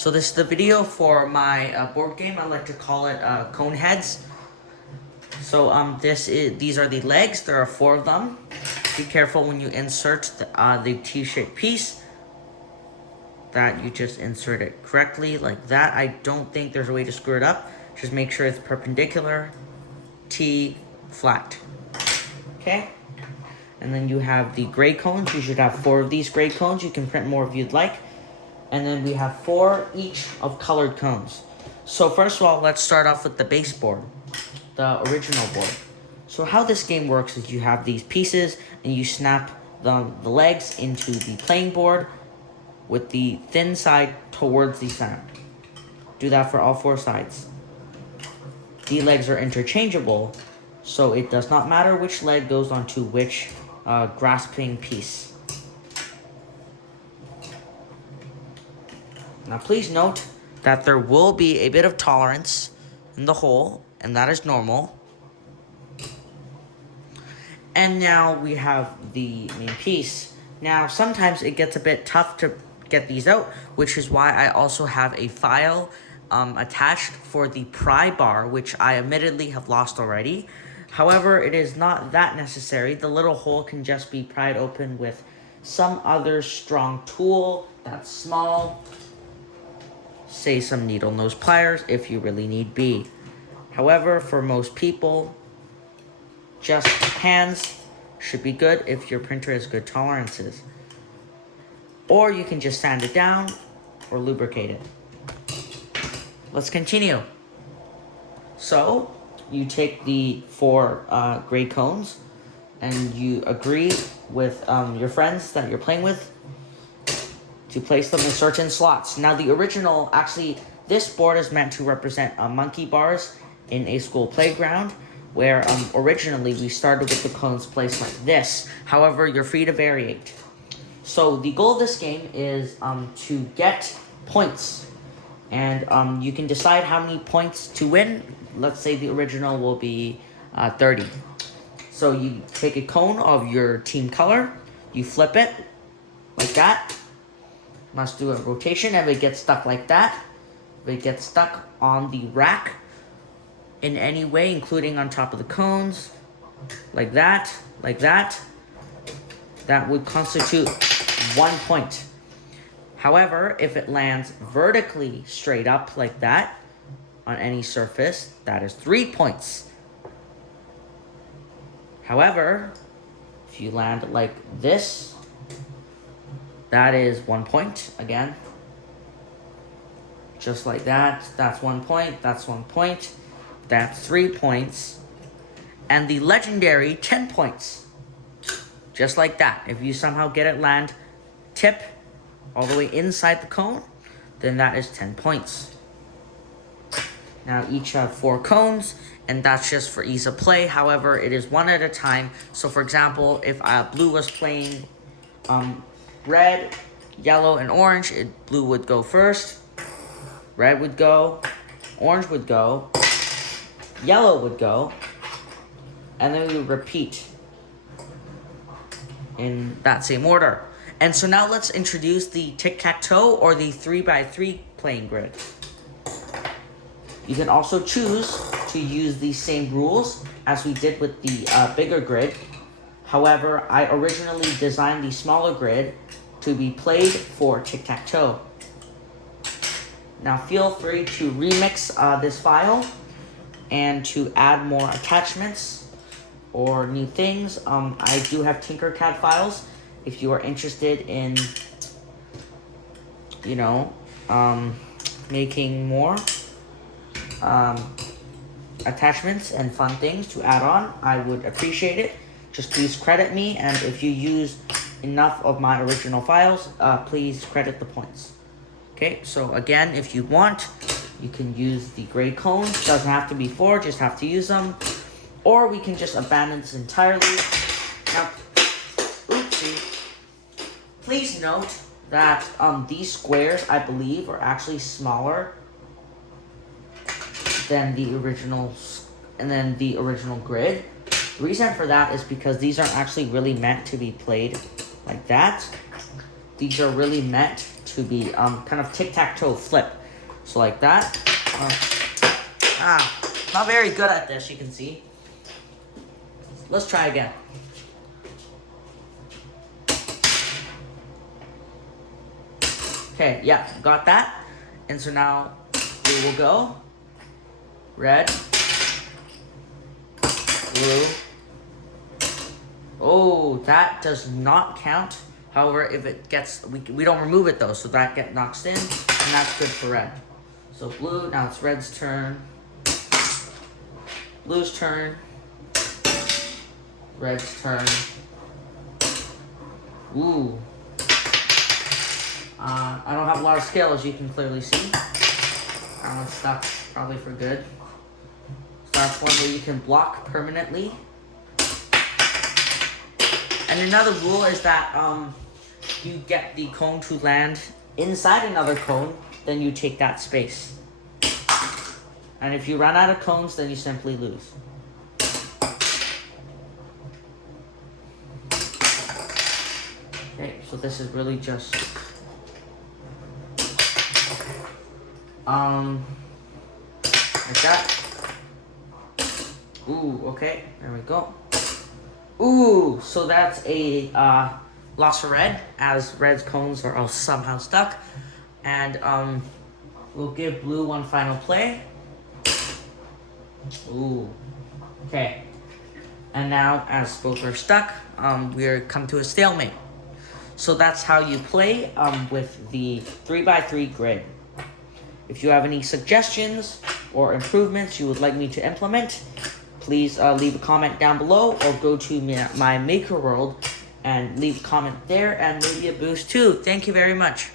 So this is the video for my board game. I like to call it Coneheads. So these are the legs. There are 4 of them. Be careful when you insert the T-shaped piece that you just insert it correctly like that. I don't think there's a way to screw it up. Just make sure it's perpendicular, T flat. Okay? And then you have the gray cones. You should have 4 of these gray cones. You can print more if you'd like. And then we have 4 each of colored cones. So first of all, let's start off with the base board, the original board. So how this game works is you have these pieces and you snap the legs into the playing board with the thin side towards the center. Do that for all 4 sides. The legs are interchangeable, so it does not matter which leg goes onto which grasping piece. Now please note that there will be a bit of tolerance in the hole, and that is normal. And now we have the main piece. Now sometimes it gets a bit tough to get these out, which is why I also have a file attached for the pry bar, which I admittedly have lost already. However, it is not that necessary. The little hole can just be pried open with some other strong tool that's small. Say some needle nose pliers if you really need be. However, for most people, just hands should be good if your printer has good tolerances. Or you can just sand it down or lubricate it. Let's continue. So, you take the 4 gray cones and you agree with your friends that you're playing with to place them in certain slots. Now the original, actually, this board is meant to represent monkey bars in a school playground, where originally we started with the cones placed like this. However, you're free to variate. So the goal of this game is to get points, and you can decide how many points to win. Let's say the original will be 30. So you take a cone of your team color, you flip it like that. Must do a rotation. If it gets stuck like that, if it gets stuck on the rack in any way, including on top of the cones, like that, that would constitute 1 point. However, if it lands vertically straight up like that on any surface, that is 3 points. However, if you land like this, that is 1 point again. Just like that. That's 1 point. That's 1 point. That's 3 points. And the legendary 10 points. Just like that. If you somehow get it land tip all the way inside the cone, then that is 10 points. Now each have 4 cones, and that's just for ease of play. However, it is 1 at a time. So for example, if blue was playing red, yellow, and orange, blue would go first, red would go, orange would go, yellow would go, and then we would repeat in that same order. And so now let's introduce the tic-tac-toe or the 3x3 playing grid. You can also choose to use the same rules as we did with the bigger grid. However, I originally designed the smaller grid to be played for tic-tac-toe. Now feel free to remix this file and to add more attachments or new things. I do have Tinkercad files if you are interested in, making more attachments and fun things to add on. I would appreciate it. Just please credit me, and if you use enough of my original files, please credit the points. Okay, so again, if you want, you can use the gray cones. Doesn't have to be 4, just have to use them. Or we can just abandon this entirely. Now, oopsie. Please note that these squares, I believe, are actually smaller than the original grid. The reason for that is because these aren't actually really meant to be played like that. These are really meant to be kind of tic-tac-toe flip. So like that. Not very good at this, you can see. Let's try again. Okay, yeah, got that. And so now we will go red, blue. Oh, that does not count. However, if it gets, we don't remove it though, so that knocks in, and that's good for red. So blue, now it's red's turn. Blue's turn. Red's turn. Ooh. I don't have a lot of skill, as you can clearly see. That one's stuck, probably for good. So that's one where you can block permanently. And another rule is that you get the cone to land inside another cone, then you take that space. And if you run out of cones, then you simply lose. Okay, so this is really just like that. Ooh, okay, there we go. Ooh, so that's a loss for red, as red's cones are all somehow stuck. And we'll give blue one final play. Ooh, okay. And now, as both are stuck, we're come to a stalemate. So that's how you play with the 3x3 grid. If you have any suggestions or improvements you would like me to implement, please leave a comment down below, or go to my Maker World and leave a comment there, and maybe a boost too. Thank you very much.